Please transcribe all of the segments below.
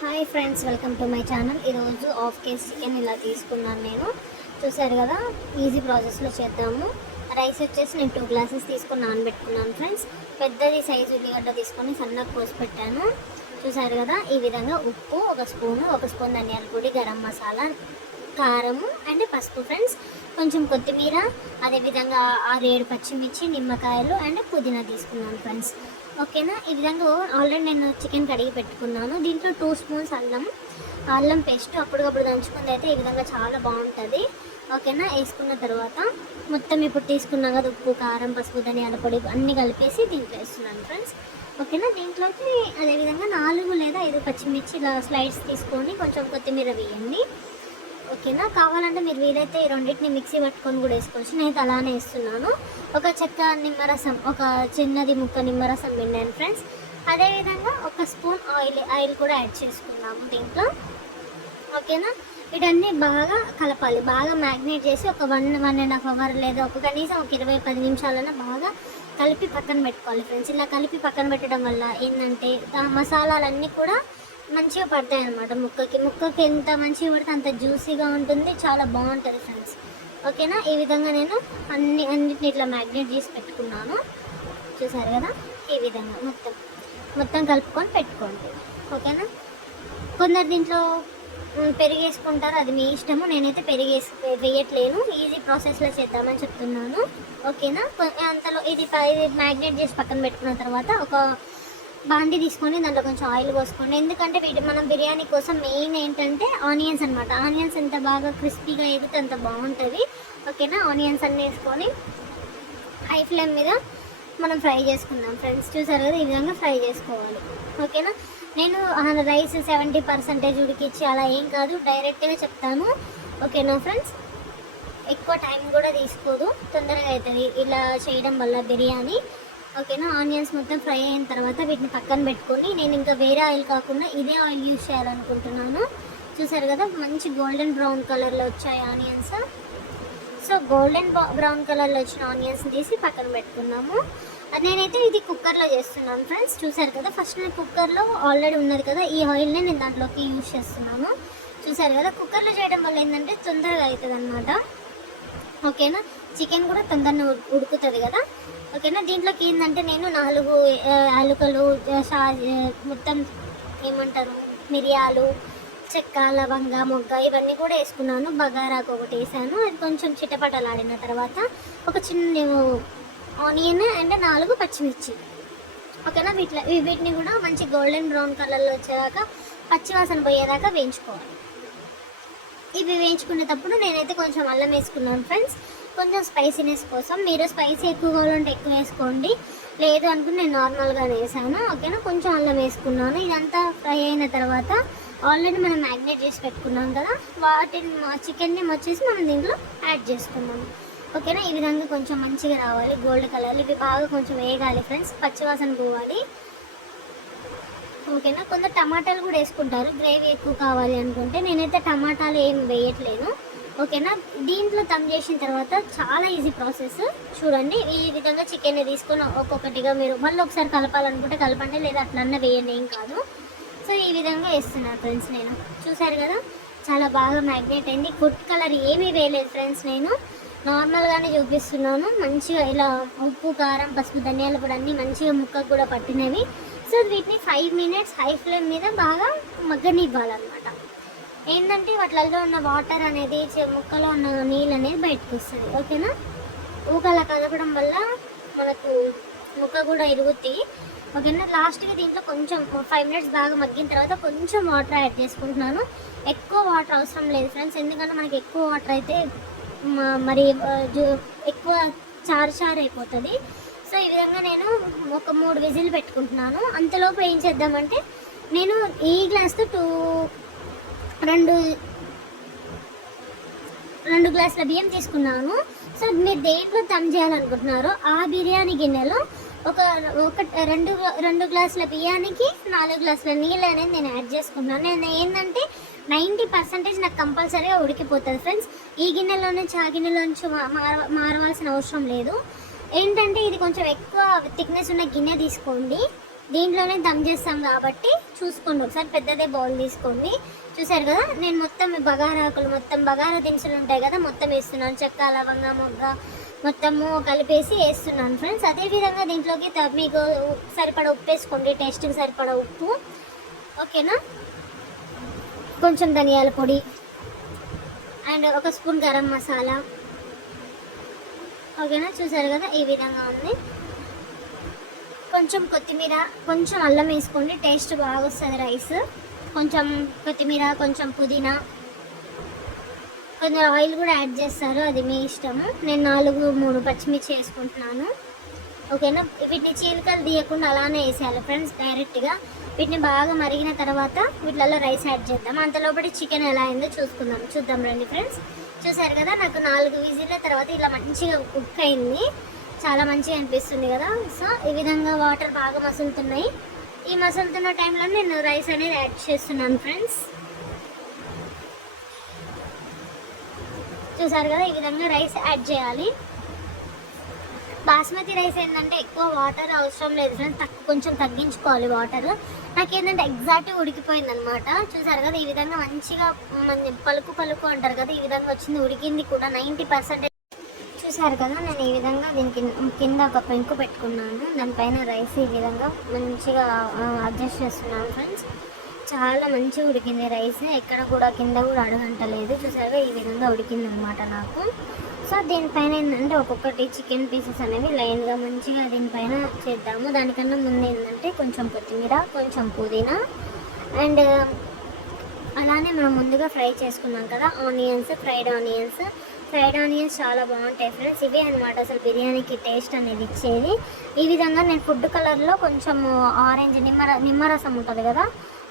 Hi friends welcome to my channel ఈరోజు half KG chicken ఇలా తీసుకున్నాను నేను. చూసారు కదా? ఈజీ ప్రాసెస్లో చేద్దాము. రైస్ వచ్చేసి నేను టూ గ్లాసెస్ తీసుకొని నానబెట్టుకున్నాను ఫ్రెండ్స్ పెద్దది సైజు ఉల్లిగడ్డ తీసుకొని సన్నగా కోసి పెట్టాను. చూసారు కదా? ఈ విధంగా ఉప్పు ఒక స్పూను ఒక స్పూన్ ధనియాల పొడి గరం మసాలా కారము అండ్ పసుపు ఫ్రెండ్స్ కొంచెం కొత్తిమీర అదేవిధంగా ఆరు ఏడు పచ్చిమిర్చి నిమ్మకాయలు అండ్ పుదీనా తీసుకున్నాను ఫ్రెండ్స్ ఓకేనా? ఈ విధంగా ఆల్రెడీ నేను చికెన్ కడిగి పెట్టుకున్నాను. దీంట్లో టూ స్పూన్స్ అల్లం అల్లం పేస్ట్ అప్పటికప్పుడు దంచుకుంది అయితే ఈ విధంగా చాలా బాగుంటుంది. ఓకేనా? వేసుకున్న తర్వాత మొత్తం ఇప్పుడు తీసుకున్నాం కదా ఉప్పు కారం పసుపు ధనియాల పొడి అన్నీ కలిపేసి దీంట్లో వేస్తున్నాను ఫ్రెండ్స్ ఓకేనా? దీంట్లోకి అదేవిధంగా నాలుగు లేదా ఐదు పచ్చిమిర్చి ఇలా స్లైడ్స్ తీసుకొని కొంచెం కొత్తిమీర వేయండి. ఓకేనా? కావాలంటే మీరు వీలైతే ఈ రెండింటిని మిక్సీ పట్టుకొని కూడా వేసుకోవచ్చు. నేను అలానే వేస్తున్నాను. ఒక చెక్క నిమ్మరసం ఒక చిన్నది ముక్క నిమ్మరసం పిండాను ఫ్రెండ్స్. అదేవిధంగా ఒక స్పూన్ ఆయిల్ ఆయిల్ కూడా యాడ్ చేసుకున్నాము దీంట్లో. ఓకేనా? వీటన్ని బాగా కలపాలి. బాగా మ్యాగ్నేట్ చేసి ఒక one one and half hour లేదా ఒక కనీసం ఒక ఇరవై పది నిమిషాలైనా బాగా కలిపి పక్కన పెట్టుకోవాలి ఫ్రెండ్స్. ఇలా కలిపి పక్కన పెట్టడం వల్ల ఏంటంటే మసాలాలన్నీ కూడా మంచిగా పడతాయి అనమాట ముక్కకి. ముక్కకి ఎంత మంచిగా పడితే అంత జ్యూసీగా ఉంటుంది. చాలా బాగుంటుంది ఫ్రెండ్స్. ఓకేనా? ఈ విధంగా నేను అన్ని అన్నిటిని ఇట్లా మ్యాగ్నెట్ చేసి పెట్టుకున్నాను. చూసారు కదా? ఈ విధంగా మొత్తం. మొత్తం కలుపుకొని పెట్టుకోండి. ఓకేనా? కొందరు దీంట్లో పెరిగేసుకుంటారు. అది మీ ఇష్టము. నేనైతే పెరిగేసి వేయట్లేను. ఈజీ ప్రాసెస్లో చేద్దామని చెప్తున్నాను. ఓకేనా? అంతలో ఇది ప- ఇది మ్యాగ్నెట్ చేసి పక్కన పెట్టుకున్న తర్వాత ఒక బాండి తీసుకొని దాంట్లో కొంచెం ఆయిల్ పోసుకోండి ఎందుకంటే వీటి మనం బిర్యానీ కోసం మెయిన్ ఏంటంటే ఆనియన్స్ అనమాట ఆనియన్స్ ఎంత బాగా క్రిస్పీగా ఎగితే అంత బాగుంటుంది. ఓకేనా? ఆనియన్స్ అన్నీ వేసుకొని హై ఫ్లేమ్ మీద మనం ఫ్రై చేసుకుందాం. ఫ్రెండ్స్ చూసారు కదా? ఈ విధంగా ఫ్రై చేసుకోవాలి. ఓకేనా? నేను రైస్ సెవెంటీ పర్సెంటేజ్ ఉడికిచ్చి అలా ఏం కాదు డైరెక్ట్గా చెప్తాను. ఓకేనా ఫ్రెండ్స్? ఎక్కువ టైం కూడా తీసుకోదు. తొందరగా అవుతుంది ఇలా చేయడం వల్ల బిర్యానీ. ఓకేనా? ఆనియన్స్ మొత్తం ఫ్రై అయిన తర్వాత వీటిని పక్కన పెట్టుకొని నేను ఇంకా వేరే ఆయిల్ కాకుండా ఇదే ఆయిల్ యూజ్ చేయాలనుకుంటున్నాను. చూసారు కదా మంచి గోల్డెన్ బ్రౌన్ కలర్లో వచ్చాయి ఆనియన్స్. సో గోల్డెన్ బ్రౌన్ కలర్లో వచ్చిన ఆనియన్స్ తీసి పక్కన పెట్టుకున్నాము అది నేనైతే ఇది కుక్కర్లో చేస్తున్నాను ఫ్రెండ్స్. చూసారు కదా ఫస్ట్ నేను కుక్కర్లో ఆల్రెడీ ఉన్నది కదా ఈ ఆయిల్ని నేను దాంట్లోకి యూజ్ చేస్తున్నాను. చూసారు కదా కుక్కర్లో చేయడం వల్ల ఏంటంటే తొందరగా అవుతుంది అనమాట ఓకేనా? చికెన్ కూడా తొందరగా ఉడుకుతుంది కదా. ఓకేనా? దీంట్లోకి ఏంటంటే నేను నాలుగు ఆ, మొత్తం ఏమంటారు? మిరియాలు చెక్క లవంగ మొగ్గ ఇవన్నీ కూడా వేసుకున్నాను. బగారాకు ఒకటి వేసాను. అది కొంచెం చిటపటలాడిన తర్వాత ఒక చిన్న ఆనియన్ అండ్ నాలుగు పచ్చిమిర్చి. ఓకేనా? వీటిలో వీటిని కూడా మంచి గోల్డెన్ బ్రౌన్ కలర్లో వచ్చేదాకా పచ్చివాసన పోయేదాకా వేయించుకోవాలి. ఇవి వేయించుకునేటప్పుడు నేనైతే కొంచెం అల్లం వేసుకున్నాను ఫ్రెండ్స్. కొంచెం స్పైసీనెస్ కోసం. మీరు స్పైసీ ఎక్కువ కావాలంటే ఎక్కువ వేసుకోండి. లేదు అనుకుని నేను నార్మల్గానే వేసాను. ఓకేనా? కొంచెం అల్లం వేసుకున్నాను. ఇదంతా ఫ్రై అయిన తర్వాత ఆల్రెడీ మనం మ్యాగ్నేట్ చేసి పెట్టుకున్నాం కదా. వాటిని చికెన్ని వచ్చేసి మనం దీంట్లో యాడ్ చేసుకున్నాము ఓకేనా? ఈ విధంగా కొంచెం మంచిగా రావాలి. Gold colour. ఇవి బాగా కొంచెం వేగాలి ఫ్రెండ్స్ పచ్చివాసన పోవాలి. ఓకేనా? కొంత టమాటాలు కూడా వేసుకుంటారు. గ్రేవీ ఎక్కువ కావాలి అనుకుంటే. నేనైతే టమాటాలు ఏం వేయట్లేదు. ఓకేనా? దీంట్లో దమ్ చేసిన తర్వాత చాలా ఈజీ ప్రాసెస్ చూడండి ఈ విధంగా చికెన్ తీసుకొని ఒక్కొక్కటిగా మీరు మళ్ళీ ఒకసారి కలపాలనుకుంటే కలపండి లేదా అట్లన్నా వేయండి ఏం కాదు. సో ఈ విధంగా వేస్తున్నాను ఫ్రెండ్స్ నేను. చూసారు కదా? చాలా బాగా మ్యాగ్నేట్ అయింది. ఫుడ్ కలర్ ఏమీ వేయలేదు ఫ్రెండ్స్ నేను. నార్మల్గానే చూపిస్తున్నాను. మంచిగా ఇలా ఉప్పు కారం పసుపు ధనియాలు కూడా అన్నీ మంచిగా ముక్కకు కూడా పట్టినవి. సో వీటిని ఫైవ్ మినిట్స్ హై ఫ్లేమ్ మీద బాగా మగ్గనివ్వాలన్నమాట. ఏంటంటే వాటిలలో ఉన్న వాటర్ అనేది మొక్కలో ముక్కలో ఉన్న నీళ్ళు అనేది బయటకు వస్తుంది ఓకేనా? ఊకలా కదపడం వల్ల మనకు ముక్క కూడా ఇరుగుద్ది ఓకేనా? లాస్ట్గా దీంట్లో కొంచెం ఫైవ్ మినిట్స్ బాగా మగ్గిన తర్వాత కొంచెం వాటర్ యాడ్ చేసుకుంటున్నాను. ఎక్కువ వాటర్ అవసరం లేదు ఫ్రెండ్స్ ఎందుకంటే మనకి ఎక్కువ వాటర్ అయితే మరి ఎక్కువ చారు చారు అయిపోతుంది. సో ఈ విధంగా నేను ఒక మూడు విజిల్ పెట్టుకుంటున్నాను. అంతలోపు ఏం చేద్దామంటే నేను ఈ గ్లాస్తో టూ రెండు రెండు గ్లాసుల బియ్యం తీసుకున్నాను. సో మీరు దేంట్లో తమ్ చేయాలనుకుంటున్నారో ఆ బిర్యానీ గిన్నెలో ఒక ఒక రెండు రెండు గ్లాసుల బియ్యానికి నాలుగు గ్లాసుల నీళ్ళు అనేది నేను యాడ్ చేసుకున్నాను నేను ఏంటంటే నైంటీ పర్సెంటేజ్ నాకు కంపల్సరీగా ఉడికిపోతుంది ఫ్రెండ్స్. ఈ గిన్నెలో నుంచి ఆ గిన్నెలో నుంచి మార- మారవలసిన అవసరం లేదు. ఏంటంటే ఇది కొంచెం ఎక్కువ థిక్నెస్ ఉన్న గిన్నె తీసుకోండి. దీంట్లోనే దమ్ చేస్తాం కాబట్టి చూసుకోండి. ఒకసారి పెద్దదే బౌల్ తీసుకోండి. చూసారు కదా? నేను మొత్తం బగారాకులు మొత్తం బగారా దినుసులు ఉంటాయి కదా మొత్తం వేస్తున్నాను. చెక్క లవంగ మొగ్గ మొత్తము కలిపేసి వేస్తున్నాను ఫ్రెండ్స్ అదేవిధంగా దీంట్లోకి మీకు సరిపడ ఉప్పు వేసుకోండి. టేస్ట్కి సరిపడ ఉప్పు. ఓకేనా కొంచెం ధనియాల పొడి అండ్ ఒక స్పూన్ గరం మసాలా. ఓకేనా చూసారు కదా? ఈ విధంగా ఉంది. కొంచెం కొత్తిమీర కొంచెం అల్లం వేసుకోండి. టేస్ట్ బాగా వస్తుంది రైస్ కొంచెం కొత్తిమీర కొంచెం పుదీనా. కొంచెం ఆయిల్ కూడా యాడ్ చేస్తారు అది మీ ఇష్టము. నేను నాలుగు మూడు పచ్చిమిర్చి వేసుకుంటున్నాను. ఓకేనా? వీటిని చీలికలు తీయకుండా అలానే వేసేయాలి ఫ్రెండ్స్ డైరెక్ట్గా. వీటిని బాగా మరిగిన తర్వాత వీటిలలో రైస్ యాడ్ చేద్దాం. అంతలోపటి చికెన్ ఎలా అయిందో చూసుకుందాం. చూద్దాం రండి ఫ్రెండ్స్. చూసారు కదా నాకు నాలుగు విజిల్ల తర్వాత ఇలా మంచిగా కుక్ అయింది. చాలా మంచిగా అనిపిస్తుంది కదా. సో ఈ విధంగా వాటర్ బాగా మసులుతున్నాయి. ఈ మసులుతున్న టైంలో నేను రైస్ అనేది యాడ్ చేస్తున్నాను ఫ్రెండ్స్ చూసారు కదా ఈ విధంగా రైస్ యాడ్ చేయాలి. బాస్మతి రైస్ ఏంటంటే ఎక్కువ వాటర్ అవసరం లేదు ఫ్రెండ్స్ తక్కువ కొంచెం తగ్గించుకోవాలి వాటర్ నాకు ఏంటంటే ఎగ్జాక్ట్గా ఉడికిపోయింది అనమాట చూసారు కదా ఈ విధంగా మంచిగా మన పలుకు పలుకు అంటారు కదా ఈ విధంగా వచ్చింది ఉడికింది కూడా నైంటీ పర్సెంట్ చూసారు కదా నేను ఈ విధంగా దీనికి కింద ఒక పెంకు పెట్టుకున్నాను. దానిపైన రైస్ ఈ విధంగా మంచిగా అడ్జస్ట్ చేస్తున్నాను ఫ్రెండ్స్ చాలా మంచిగా ఉడికింది రైస్. ఎక్కడ కూడా కింద కూడా అడగంటలేదు. చూసారుగా ఈ విధంగా ఉడికింది అనమాట నాకు. సో దీనిపైన ఏంటంటే ఒక్కొక్కటి చికెన్ పీసెస్ అనేవి లైన్గా మంచిగా దీనిపైన చేద్దాము. దానికన్నా ముందు ఏంటంటే కొంచెం కొత్తిమీర కొంచెం పుదీనా అండ్ అలానే మనం ముందుగా ఫ్రై చేసుకున్నాం కదా onions fried onions. Fried onions చాలా బాగుంటాయి ఫ్రెండ్స్. ఇవే అనమాట అసలు బిర్యానీకి టేస్ట్ అనేది ఇచ్చేది. ఈ విధంగా నేను ఫుడ్ కలర్లో కొంచెం ఆరెంజ్ నిమ్మర నిమ్మరసం ఉంటుంది కదా?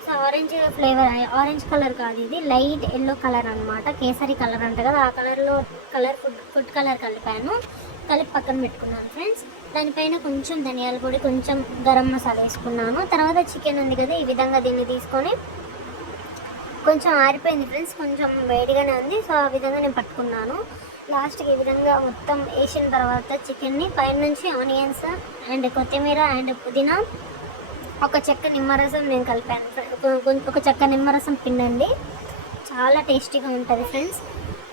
So orange flavour orange colour కాదు ఇది. లైట్ ఎల్లో కలర్ అనమాట కేసరి కలర్ అంట కదా ఆ కలర్లో కలర్ ఫుడ్ ఫుడ్ కలర్ కలిపాను. కలిపి పక్కన పెట్టుకున్నాను ఫ్రెండ్స్. దానిపైన కొంచెం ధనియాల పొడి కొంచెం గరం మసాలా వేసుకున్నాను. తర్వాత చికెన్ ఉంది కదా ఈ విధంగా దీన్ని తీసుకొని కొంచెం ఆరిపోయింది ఫ్రెండ్స్. కొంచెం వేడిగానే ఉంది. సో ఆ విధంగా నేను పట్టుకున్నాను. లాస్ట్కి ఈ విధంగా మొత్తం వేసిన తర్వాత చికెన్ని పైన నుంచి ఆనియన్స్ అండ్ కొత్తిమీర అండ్ పుదీనా ఒక చెక్క నిమ్మరసం నేను కలిపాను. ఒక- చెక్క నిమ్మరసం పిండండి. చాలా టేస్టీగా ఉంటుంది ఫ్రెండ్స్.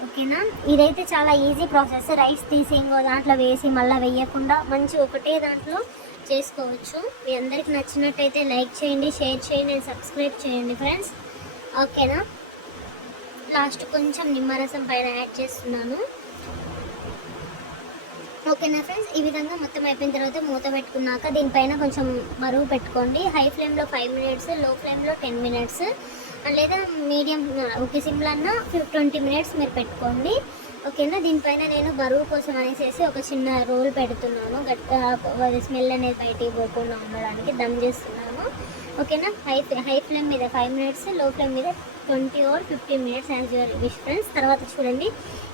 ఓకేనా? ఇదైతే చాలా ఈజీ ప్రాసెస్. రైస్ తీసి ఇంకో దాంట్లో వేసి మళ్ళీ వేయకుండా మంచి ఒకటే దాంట్లో చేసుకోవచ్చు. మీ అందరికి నచ్చినట్టయితే లైక్ చేయండి షేర్ చేయండి అండ్ సబ్స్క్రైబ్ చేయండి ఫ్రెండ్స్. ఓకేనా? లాస్ట్ కొంచెం నిమ్మరసం పైన యాడ్ చేస్తున్నాను. ఓకేనా ఫ్రెండ్స్? ఈ విధంగా మొత్తం అయిపోయిన తర్వాత మూత పెట్టుకున్నాక దీనిపైన కొంచెం బరువు పెట్టుకోండి. హై ఫ్లేమ్లో ఫైవ్ మినిట్స్లో ఫ్లేమ్లో టెన్ మినిట్స్ లేదా మీడియం ఒక సిమ్లో అన్న ట్వంటీ మినిట్స్ మీరు పెట్టుకోండి. ఓకేనా? దీనిపైన నేను బరువు కోసం అనేసి ఒక చిన్న రోల్ పెడుతున్నాను. గట్టి స్మెల్ అనేది బయటికి పోకుండా ఉండడానికి దమ్ చేస్తున్నాను. ఓకేనా? హై హై ఫ్లేమ్ మీద ఫైవ్ మినిట్స్లో ఫ్లేమ్ మీద twenty or fifteen minutes as your wish friends. తర్వాత చూడండి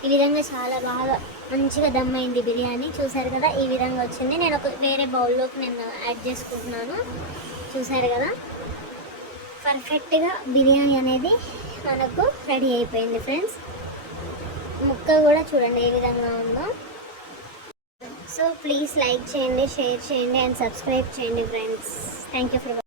ఈ విధంగా చాలా బాగా మంచిగా దమ్ అయింది బిర్యానీ. చూసారు కదా ఈ విధంగా వచ్చింది. నేను ఒక వేరే బౌల్లోకి నేను యాడ్ చేసుకుంటున్నాను. చూసారు కదా? పర్ఫెక్ట్గా బిర్యానీ అనేది మనకు రెడీ అయిపోయింది ఫ్రెండ్స్. ముక్క కూడా చూడండి ఏ విధంగా ఉందో. సో ప్లీజ్ లైక్ చేయండి షేర్ చేయండి అండ్ సబ్స్క్రైబ్ చేయండి ఫ్రెండ్స్ థ్యాంక్ యూ ఫర్